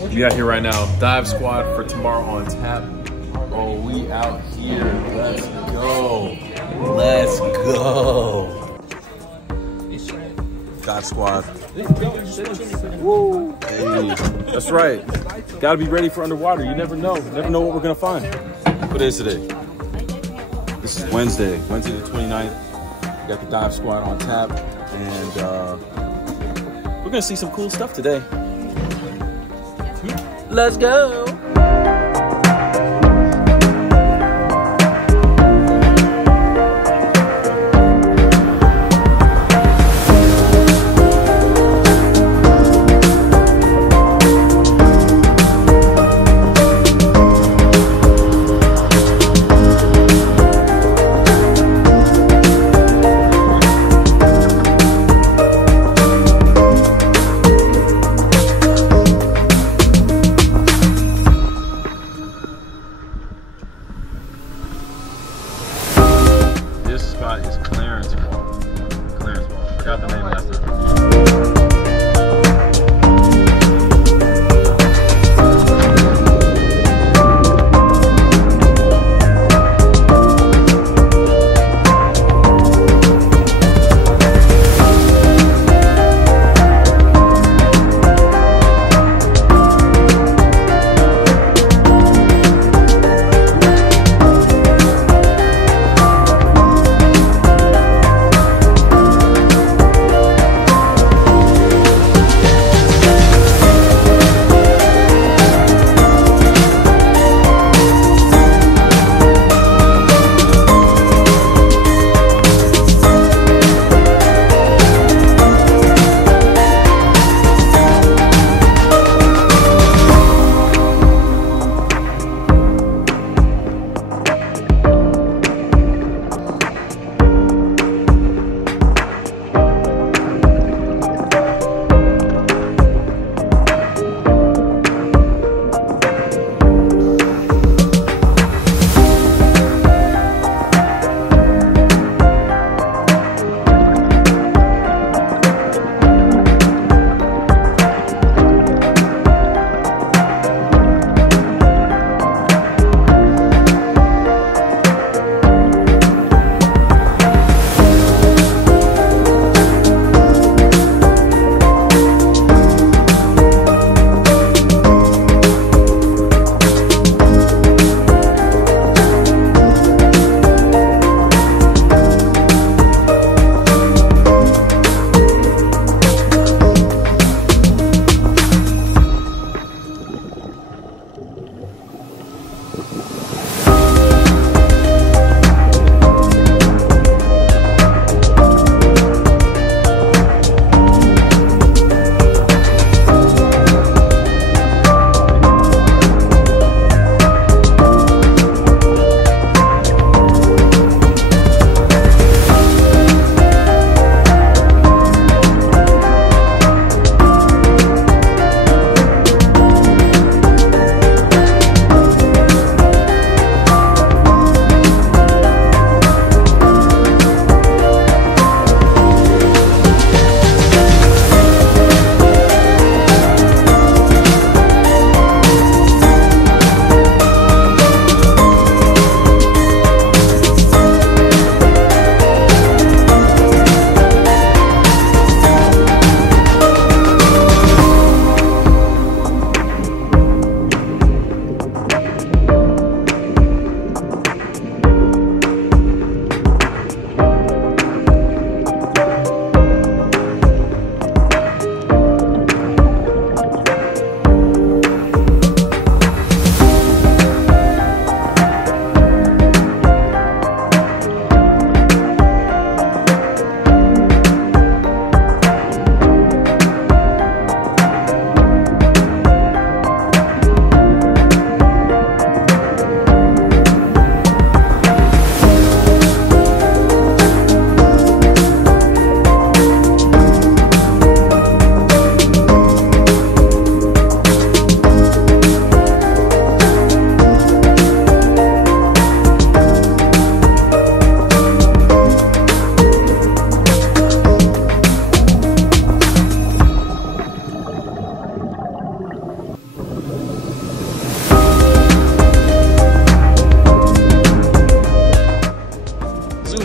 We out here right now. Dive squad for tomorrow on tap. Oh, we out here. Let's go. Let's go. Dive squad. Woo. Hey, that's right. Gotta be ready for underwater. You never know. Never know what we're gonna find. What is today? This is Wednesday the 29th. We got the dive squad on tap, and we're gonna see some cool stuff today. Let's go.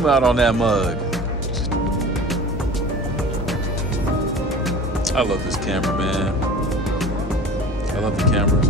zoom out on that mug. I love this camera, man. I love the camera.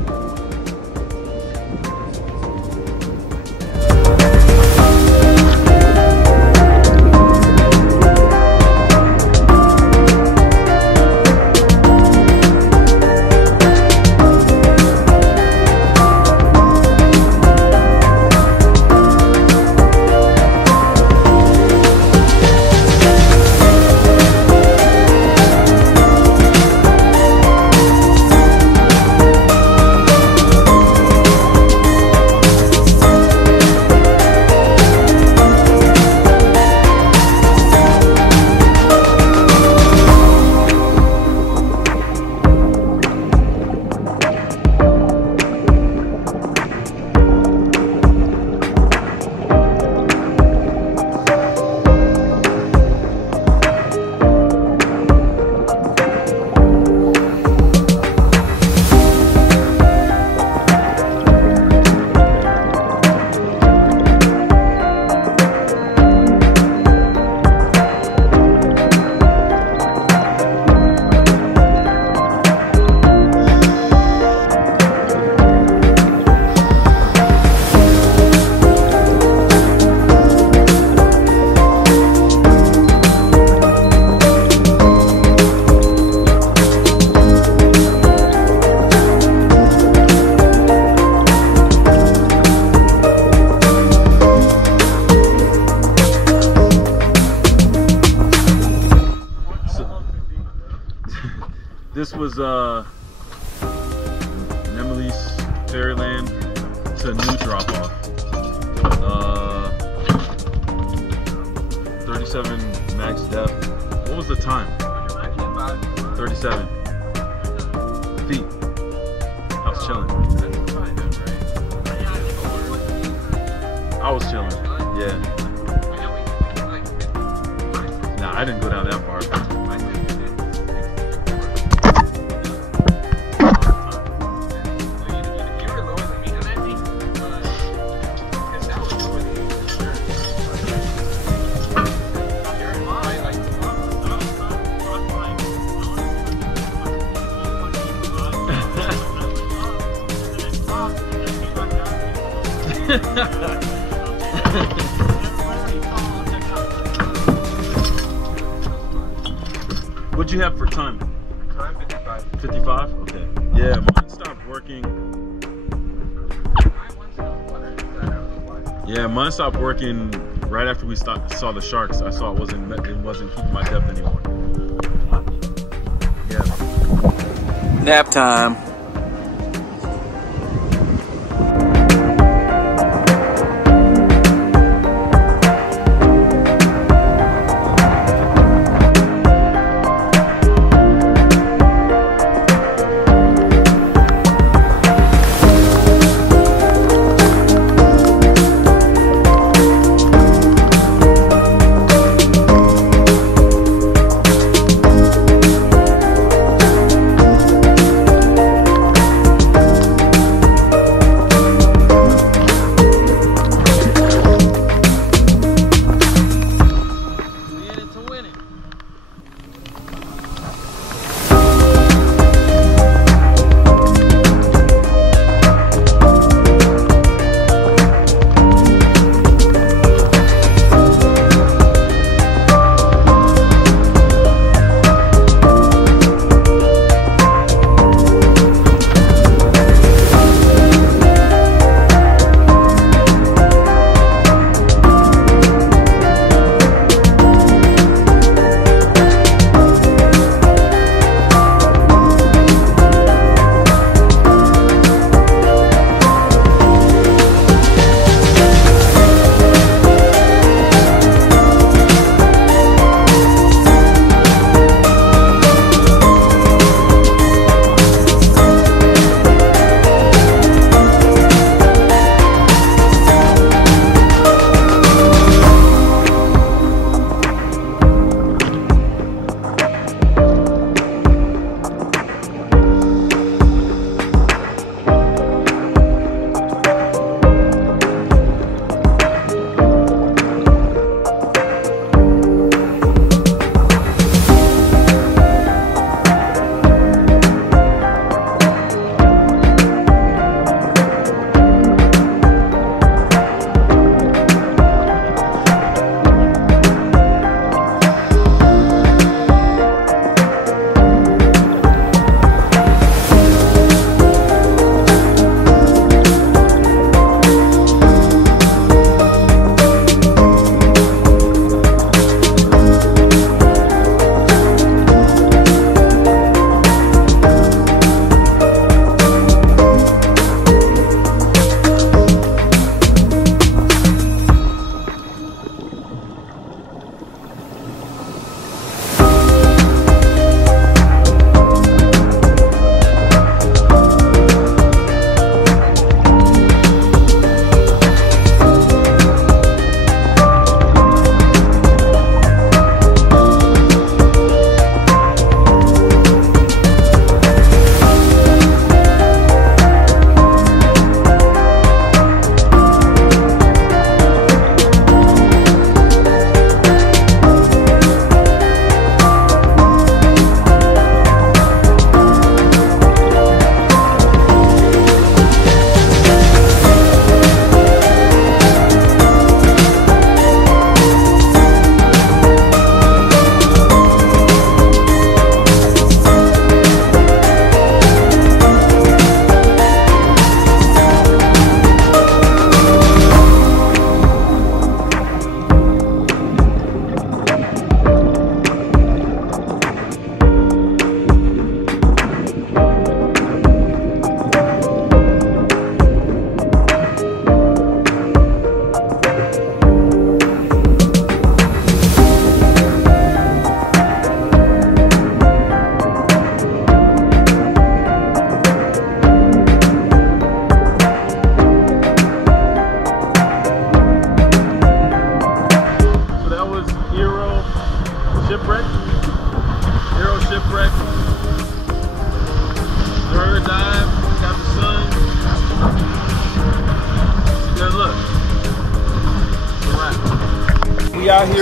This was Nemele's Fairyland to new drop off. 37 max depth. What was the time? 37 feet. I was chilling. I was chilling. Yeah. Nah, I didn't go down that far. What'd you have for time? Time 55. 55? Okay. Yeah, mine stopped working. Yeah, mine stopped working right after we saw the sharks. I saw it wasn't keeping my depth anymore. Yeah. Nap time.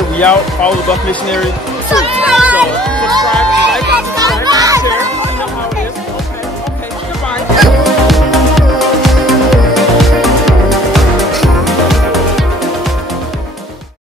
later. We out. Follow the Buff Missionary. Subscribe, like, share.